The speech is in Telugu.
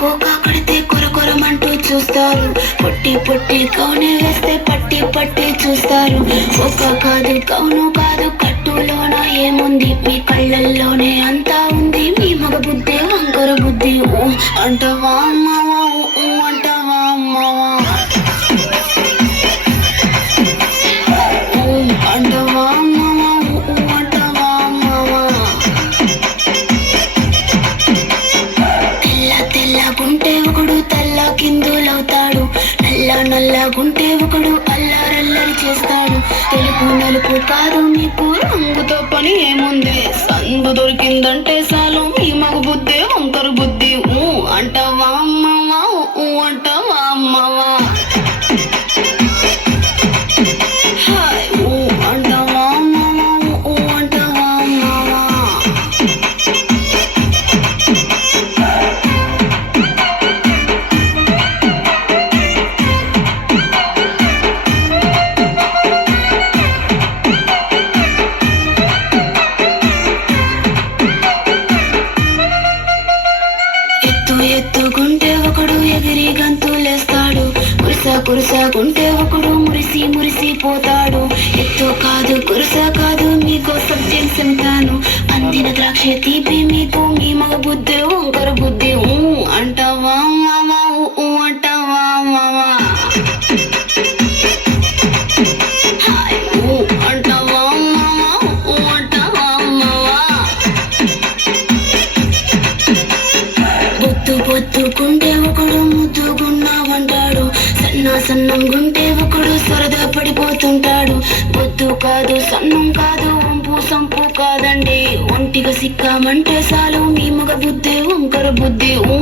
కోకా కడితే కొరకొరమంటూ చూస్తారు. పొట్టి పొట్టి కౌనే వేస్తే పట్టి పట్టి చూస్తారు. ఒక కాదు కౌను కాదు కట్టులోన ఏముంది, మీ కళ్ళల్లోనే అంతా ఉంది. మీ మగ బుద్ధి వంకర బుద్ధి. ఊ అంటవా అమ్మవా, ఊ అంటవా అమ్మవా, ఊ అంటవా అమ్మవా, ఊ అంటవా అమ్మవా. తెల్ల తెల్లగుంటే ఒకడు తల్ల కిందులవుతాడు, నల్ల నల్లగుంటే ఒకడు అల్లరల్లరి చేస్తాడు. తెలుపు నలుపు కాదు మీకు రంగుతో పని ఏముంది, సందు దొరికిందంటే చాలు మీ మగ బుద్ధి వంకర బుద్ధి. ఊ అంటవా అమ్మవా, ఊ అంటవా అమ్మవా, హాయ్ ఊ అంటవా అమ్మవా, ఊ అంటవా అమ్మవా. ఎత్తుకుంటే ఒకడు ఎగిరి గంతులేస్తాడు, కురుసకుంటే ఒకడు మురిసి మురిసిపోతాడు. ఎత్తు కాదు కురుస కాదు మీకు సత్యం చెబుతాను, అందిన ద్రాక్ష తీపి మీకు మీ మగ బుద్ధి వంకర బుద్ధి. ఊ అంటవా మావా, ఊ అంటవా మావా, హాయ్ ఊ అంటవా మావా, ఊ అంటవా మావా. పొత్తుకుంటే ఒకడు ముద్దుగున్నావంటాడు, సన్నం గుంటే ఒకడు సరదా పడిపోతుంటాడు. పొద్దు కాదు సన్నం కాదు వంపు సంపు కాదండి, ఒంటిగా సిక్కామంటే చాలు మీ మగ బుద్ధి వంకర బుద్ధి. ఊ